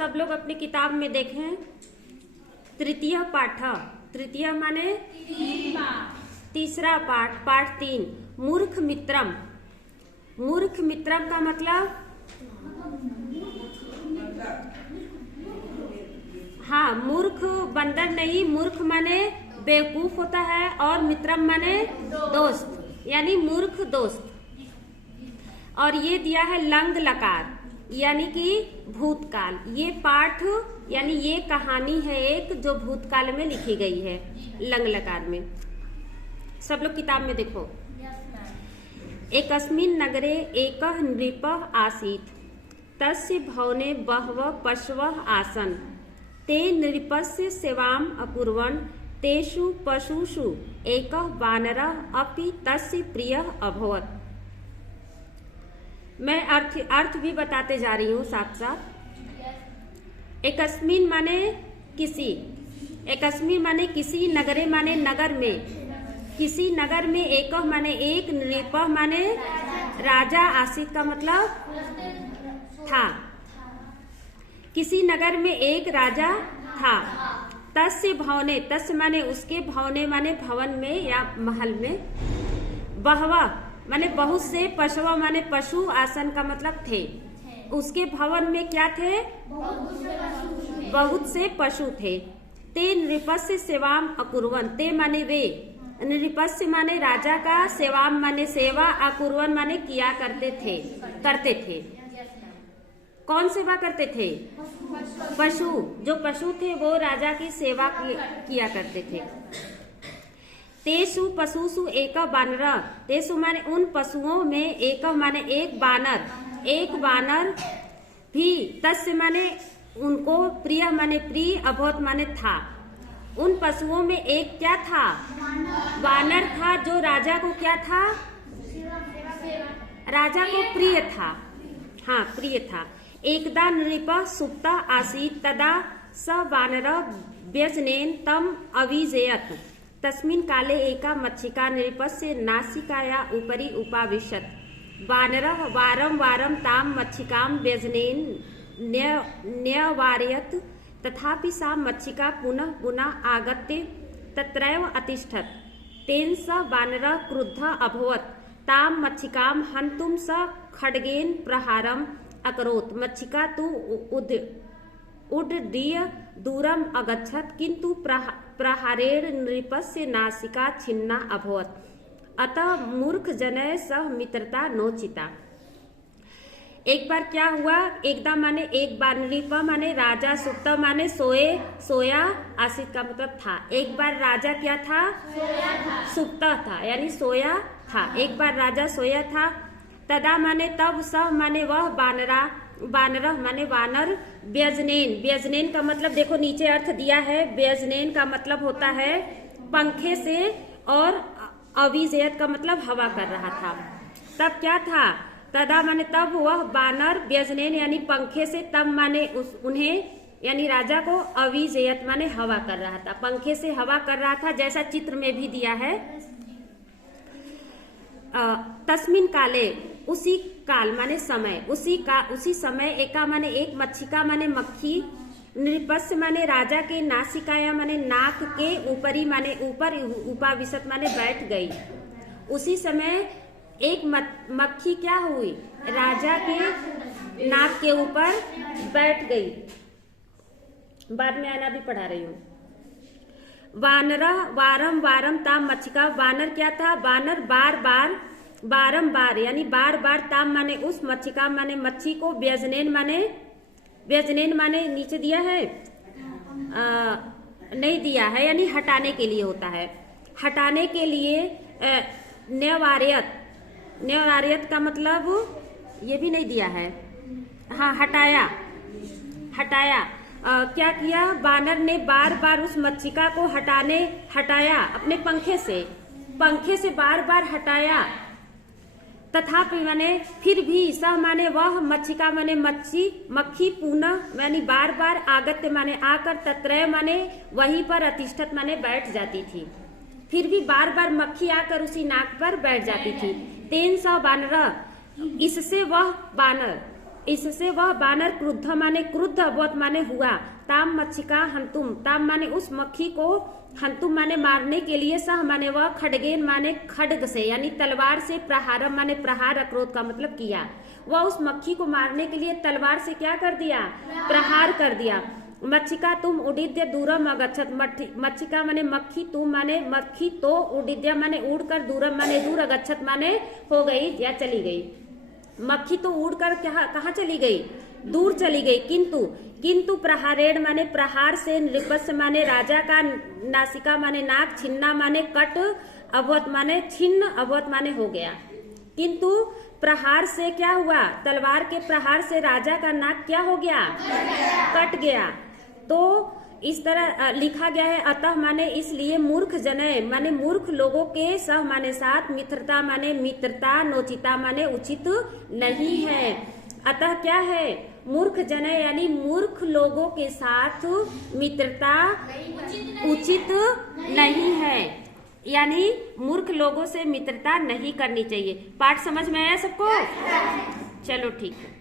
सब लोग अपनी किताब में देखें तृतीय पाठ। तृतीय माने तीसरा पाठ, पाठ 3 मूर्ख मित्रम। मूर्ख मित्रम का मतलब हाँ, मूर्ख बंदर नहीं, मूर्ख माने बेवकूफ होता है और मित्रम माने दोस्त, यानी मूर्ख दोस्त। और ये दिया है लंग लकार यानी कि भूतकाल। ये पाठ यानी ये कहानी है एक जो भूतकाल में लिखी गई है लंग लकार में। सब लोग किताब में देखो। एकस्मिन् नगरे एकः नृपः आसीत् तस्य भवने बहवः पशवः आसन् ते नृपस्य सेवाम् अकुर्वन् तेषु पशुषु एकः वानरः अपि तस्य प्रियः अभवत्। मैं अर्थ भी बताते जा रही हूँ साथ साथ। एकस्मिन माने किसी, एकस्मिन माने किसी, नगरे माने नगर में, किसी नगर में, एक माने एक, नृप माने राजा, आसित का मतलब था। किसी नगर में एक राजा था। तस्य भवने, तस्य माने उसके, भवने माने भवन में या महल में, बहवा माने बहुत से, पशुआ माने पशु, आसन का मतलब थे। उसके भवन में क्या थे? बहुत से पशु थे। ते नृपस्य सेवाम अकुर्वन, ते माने वे, नृपस्य माने राजा का, सेवाम माने सेवा, अकुर्वन माने किया करते थे, करते थे। कौन सेवा करते थे? पशु। जो पशु थे वो राजा की सेवा किया करते थे। तेसु पशुषु एक बानर, तेसु माने उन पशुओं में, एक माने एक बानर, एक बानर भी, तस्य माने उनको, प्रिय माने प्रिय, अभवत माने था। उन पशुओं में एक क्या था? बानर था जो राजा को क्या था? राजा को प्रिय था। हाँ, प्रिय था। एकदा नृपः सुप्तः आसीत् तदा स वानरः व्यजनेन तम अविजेयत तस्मिन् काले एका मच्छिका नृपस्य नासिकाया उपरि उपाविशत्। वानरः वारं वारं तां मच्छिकां व्यजनेन न्यवारयत् तथापि सा मच्छिका पुनः पुनः आगत्य तत्रैव अतिष्ठत्। तेन स वानरः क्रुद्धः अभवत्। तां मच्छिकां हन्तुं स खड्गेन प्रहारम् अकरोत्। मच्छिका तु उड्डीय दूरम अगच्छत् किंतु प्रहारेण नृपस्य नासिका छिन्ना अभवत्। अतः मूर्ख जनय सह मित्रता नोचिता। एक बार क्या हुआ? एकदम माने एक बार, नृप माने राजा, सुप्त माने सोए, सोया, आसित का मतलब था। एक बार राजा क्या था? सुप्त था यानी सोया था। एक बार राजा सोया था। तदा माने तब, सह माने वह, बानरा, बानर माने वानर, व्यजनेन, व्यजनेन का मतलब देखो नीचे अर्थ दिया है। व्यजनेन का मतलब होता है पंखे से, और अविजेयत का मतलब हवा कर रहा था। तब क्या था? तदा माने तब वह बानर, व्यजनेन यानी पंखे से, तब माने उन्हें यानी राजा को, अविजेयत माने हवा कर रहा था, पंखे से हवा कर रहा था, जैसा चित्र में भी दिया है। तस्मिन काले, उसी काल माने समय, उसी समय, एका माने एक, मच्छिका माने मक्खी, नृपस्य माने राजा के, नासिकाया माने नाक के, ऊपरी माने ऊपर, उपाविशत माने बैठ गई। उसी समय एक मक्खी क्या हुई? राजा के नाक के ऊपर बैठ गई। बाद में आना भी पढ़ा रही हूँ। वानर वारम वारम ताम मच्छिका, वानर क्या था? वानर बार बार, बारंबार यानी बार बार, ताम माने उस, मच्छिका माने मच्छी को, व्यजनेन माने, व्यजनेन माने नीचे दिया है, नहीं दिया है यानी हटाने के लिए होता है। हटाने के लिए न्यवार्यत, न्यवार्यत का मतलब ये भी नहीं दिया है। हाँ, हटाया, हटाया। क्या किया? बानर ने बार बार उस मच्छिका को हटाया अपने पंखे से बार बार हटाया। तथापि माने फिर भी, सह माने वह, मच्छिका माने मच्छी, मक्खी, पुनः माने बार बार, आगत्य माने आकर, तत्रय माने वहीं पर, अतिष्ठत माने बैठ जाती थी। फिर भी बार बार मक्खी आकर उसी नाक पर बैठ जाती थी। तेन स बानर, इससे वह बानर, इससे वह बानर क्रुद्ध माने क्रुद्ध अभवत माने हुआ, ताम मच्छिका हंतुम, ताम माने उस मक्खी को, हंतुम माने मारने के लिए, सह माने वह, खड्गेन माने खड्ग से यानी तलवार से, प्रहारम माने प्रहार अक्रोध का मतलब किया, वह उस मक्खी को मारने के लिए तलवार से क्या कर दिया, प्रहार कर दिया। मच्छिका तुम उडिद्य दूरम अगच्छत, मच्छिका माने मक्खी, तुम माने मक्खी तो, उडिद्य माने उड़कर, दूरम माने दूर, अगच्छत माने हो गई या चली गई। मक्खी तो उड़कर कहाँ चली गई, दूर चली गई। किंतु प्रहारेण माने प्रहार से, नृपस्य माने राजा का, नासिका माने नाक, छिन्ना माने कट, अभवत माने छिन्न, अभवत माने हो गया। किंतु प्रहार से क्या हुआ, तलवार के प्रहार से राजा का नाक क्या हो गया, कट गया। तो इस तरह लिखा गया है, अतः माने इसलिए, मूर्ख जने माने मूर्ख लोगों के, सह माने साथ, मित्रता माने मित्रता, नोचिता माने उचित नहीं है। अतः क्या है, मूर्ख जने यानी मूर्ख लोगों के साथ मित्रता उचित नहीं है, यानी मूर्ख लोगों से मित्रता नहीं करनी चाहिए। पाठ समझ में आया सबको? चलो ठीक है।